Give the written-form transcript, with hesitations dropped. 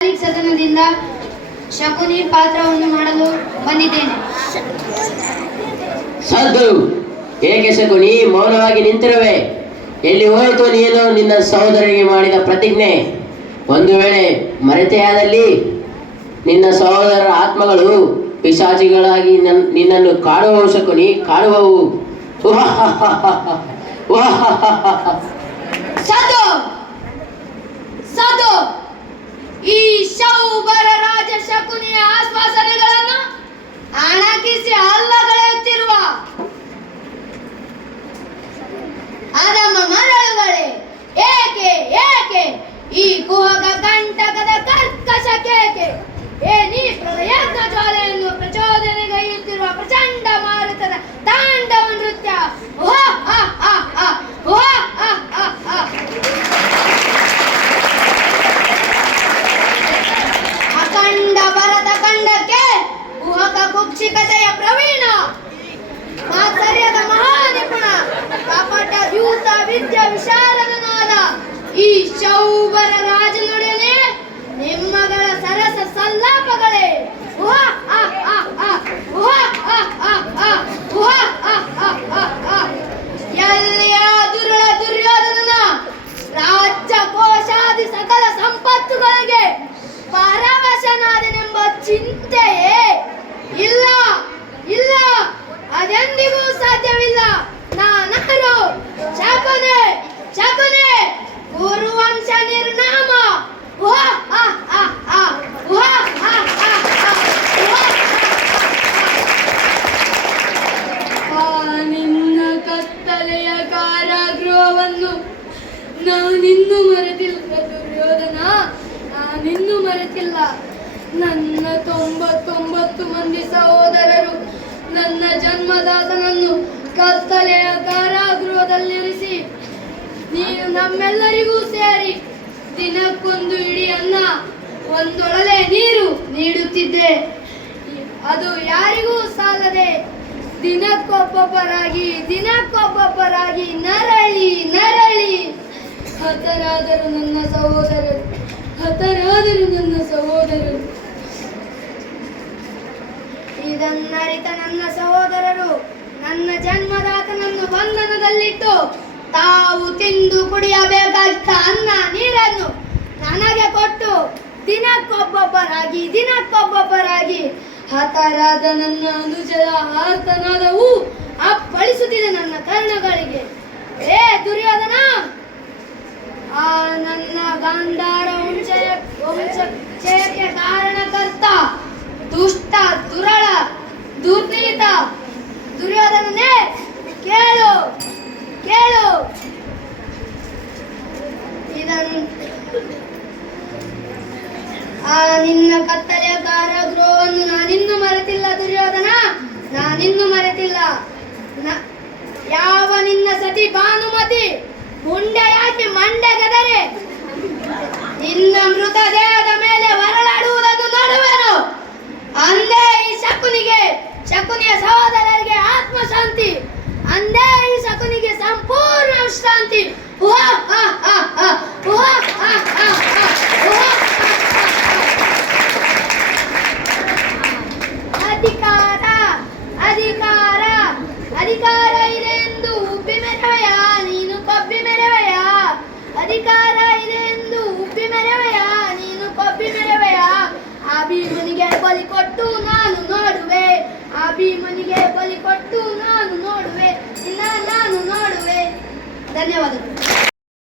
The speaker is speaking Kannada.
ಸದನದಿಂದ ಶಕುನಿ ಪಾತ್ರವನ್ನು ಮಾಡಲು ಬಂದಿದ್ದೇನೆ. ಸದ್ದು ಏಕೆ ಶಕುನಿ ಮೌನವಾಗಿ ನಿಂತಿರುವೆ? ಎಲ್ಲಿ ಹೋಯಿತು ನೀನು ನಿನ್ನ ಸಹೋದರರಿಗೆ ಮಾಡಿದ ಪ್ರತಿಜ್ಞೆ? ಒಂದು ವೇಳೆ ಮರೆತೆಯಾದಲ್ಲಿ ನಿನ್ನ ಸಹೋದರರ ಆತ್ಮಗಳು ಪಿಶಾಚಿಗಳಾಗಿ ನಿನ್ನನ್ನು ಕಾಡುವವು ಶಕುನಿ, ಕಾಡುವವು. ಸದ್ದು ಸದ್ದು ಈ ಶೌಬರ ರಾಜ ಶಕುನಿಯ ಆಶ್ವಾಸನೆಗಳನ್ನು ಅಣಕಿಸಿ ಅಲ್ಲಗಳೆಯುತ್ತಿರುವ ಅದಮ್ಮ ಮರಳುಗಳೇ, ಏಕೆ ಏಕೆ ಈ ಕುಹಕ ಕಂಟಕದ ಕರ್ಕಶ ಕೇಕೆ? ನೀ ಪ್ರಯತ್ನ ಜ್ವಾಲೆಯನ್ನು ಪ್ರಚೋದನೆಗೈಯುತ್ತಿರುವ ಪ್ರಚಂಡ ಮಾರುತದ ತಾಂಡವ ನೃತ್ಯ. ಅಖಂಡ ಭರತ ಖಂಡಕ್ಕೆ ಕುಹಕ ಕುಕ್ಷಿಕತೆಯ ಪ್ರವೀಣ, ಮಾತ್ಸರ್ಯದ ಮಹಾನಿಪುಣ, ಕಪಟ ದ್ಯೂತ ವಿದ್ಯಾ ವಿಶಾರದನಾದ ಈ ಶೌಬರ ರಾಜನೊಡನೆ ನಿಮ್ಮಗಳ ಸರಸ ಸಲ್ಲಾಪಗಳೇ. ಎಲ್ಲಿಯ ದುರುಳ ದುರ್ಯೋಧನನ ರಾಜ್ಯ ಕೋಶಾದಿ ಸಕಲ ಸಂಪತ್ತುಗಳಿಗೆ ಪರವಶನಾದನೆಂಬ ಚಿಂತೆಯೇ ಇಲ್ಲ ಇಲ್ಲ, ಅದೆಂದಿಗೂ ಸಾಧ್ಯವಿಲ್ಲ. ನಾನರು ಶಕುನಿ ಶಕುನಿ ಗುರುವಂಶ ನಿರ್ನಾಮ. ನಿನ್ನ ಕತ್ತಲೆಯ ಕಾರಾಗೃಹವನ್ನು ನಾನಿನ್ನೂ ಮರೆತಿಲ್ಲ ದುರ್ಯೋಧನ, ನಾನಿನ್ನೂ ಮರೆತಿಲ್ಲ. ನನ್ನ 99 ಮಂದಿ ಸಹೋದರರು ನನ್ನ ಜನ್ಮದಾತನನ್ನು ಕತ್ತಲೆಯ ಕಾರಾಗೃಹದಲ್ಲಿರಿಸಿ ನೀನು ನಮ್ಮೆಲ್ಲರಿಗೂ ಸೇರಿ ದಿನಕ್ಕೊಂದು ಇಡೀ ಅನ್ನ, ಒಂದೊಳಲೆ ನೀರು ನೀಡುತ್ತಿದ್ದೆ. ಅದು ಯಾರಿಗೂ ಸಾಲದೆ ದಿನಕ್ಕೊಬ್ಬೊಬ್ಬರಾಗಿ ನರಳಿ ನರಳಿ ಹತರಾದರು ನನ್ನ ಸಹೋದರರು. ಇದನ್ನರಿತ ನನ್ನ ಸಹೋದರರು ನನ್ನ ಜನ್ಮದಾತನನ್ನು ಬಂಧನದಲ್ಲಿಟ್ಟು ತಾವು ತಿಂದು ಕುಡಿಯಬೇಕಾದ ಅನ್ನ ನೀರನ್ನು ನನಗೆ ಕೊಟ್ಟು ದಿನಕ್ಕೊಬ್ಬೊಬ್ಬರಾಗಿ ಹತರಾದ ನನ್ನ ಅನುಜರ ಆರ್ತನಾದವು ಅಪ್ಪಳಿಸುತ್ತಿದೆ ನನ್ನ ಕರ್ಣಗಳಿಗೆ. ದುರ್ಯೋಧನ, ಆ ನನ್ನ ಗಾಂಧಾರ ವಂಶಕ್ಷಯಕ್ಕೆ ಕಾರಣಕರ್ತ ದುಷ್ಟ ದುರಳ ದುರ್ನೀತ ದುರ್ಯೋಧನನೇ, ಕೇಳು ಕೇಳು. ನಿನ್ನ ಕತ್ತಲೆಯ ಕಾರಾಗೃಹವನ್ನು ನಾನಿನ್ನೂ ಮರೆತಿಲ್ಲ ದುರ್ಯೋಧನ, ನಾನಿನ್ನೂ ಮರೆತಿಲ್ಲ. ಯಾವ ನಿನ್ನ ಸತಿ ಭಾನುಮತಿ ಮುಂಡೆಯಾಗಿ ಮಂಡೆಗೆದರೆ ನಿನ್ನ ಮೃತದೇಹದ ಮೇಲೆ ಹೊರಳಾಡುವುದನ್ನು ನೋಡುವೆನು. ಅಂದೇ ಈ ಶಕುನಿಯ ಸಹೋದರರಿಗೆ ಆತ್ಮಶಾಂತಿ, ಅಂದೇ ಈ ಶಕುನಿಗೆ ಸಂಪೂರ್ಣ ವಿಶ್ರಾಂತಿ. ಅಧಿಕಾರ ಇದೆ ಎಂದು ಉಬ್ಬಿ ಮೆರವೆಯ, ನೀನು ಕೊಬ್ಬಿ ಮೆರವೆಯ. ಅಧಿಕಾರ ಇದೆ ಎಂದು ಉಬ್ಬಿ ಮೆರವೆಯ, ನೀನು ಕೊಬ್ಬಿ ಮೆರವೆಯ. ಆ ಭೀಮನಿಗೆ ಬಲಿ ಕೊಟ್ಟು ನಾನು ನೋಡುವೆ, ಆ ಭೀಮನಿಗೆ ಬಲಿ ಕೊಟ್ಟು ನಾನು ನೋಡುವೆ, ನಾನು ನೋಡುವೆ. ಧನ್ಯವಾದಗಳು.